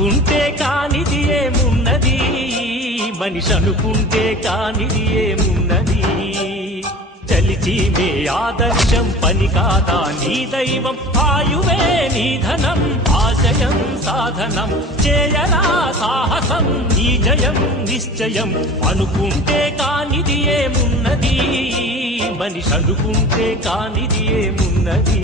అనుకుంటే కానిది ఏమున్నది, మనిషి అనుకుంటే కానిది ఏమున్నది. చలిచి మే ఆదర్శం పని కాదా నీ దైవం, ఆయువే నీ ధనం ఆశయం సాధనం. చేయరా సాహసం నీ జయం నిశ్చయం. అనుకుంటే కానిది ఏమున్నది, మనిషి అనుకుంటే కానిది ఏమున్నది.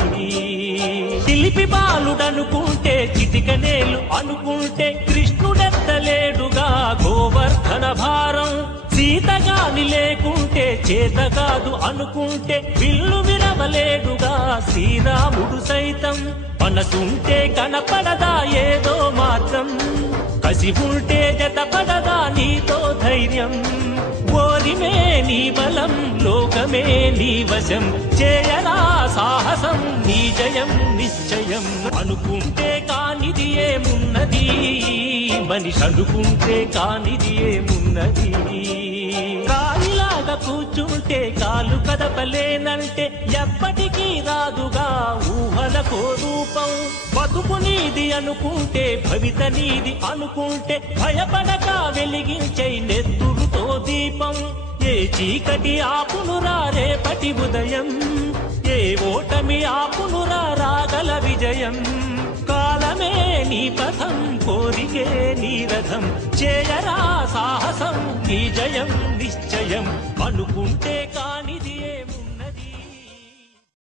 శిల్పి బాలుడనుకుంటే చిటికనేలు అనుకుంటే కృష్ణుడెత్తలేడుగా గోవర్ధన భారం. సీతగాని లేకుంటే చేత కాదు అనుకుంటే విల్లు విరవలేడుగా శ్రీరాముడు సైతం. మనసుంటే కనపడదా ఏదో మార్గం, కసి ఉంటే జతపడదా నీతో ధైర్యం. ఓరిమే నీ బలం లోకమే నీ వశం, చేయరా సాహసం నీ జయం నిశ్చయం. అనుకుంటే కానిది ఏమున్నది, మనిషి అనుకుంటే కానిది ఏమున్నది. రాయిలాగా కూర్చుంటే కాలు కదపలేనంటే ఎప్పటికీ రాదుగా ఊహలకో రూపం. బతుకు నీది అనుకుంటే భవిత నీది అనుకుంటే భయపడక వెలిగించే నెత్తురుతో దీపం. ఏ చీకటి ఆపునురా రేపటి ఉదయం, ఏ ఓటమి ఆపునురా రాగల విజయం. కాలమే నీ పథం కోరికే నీ రథం, చేయరా సాహసం నీ జయం నిశ్చయం. అనుకుంటే కానిది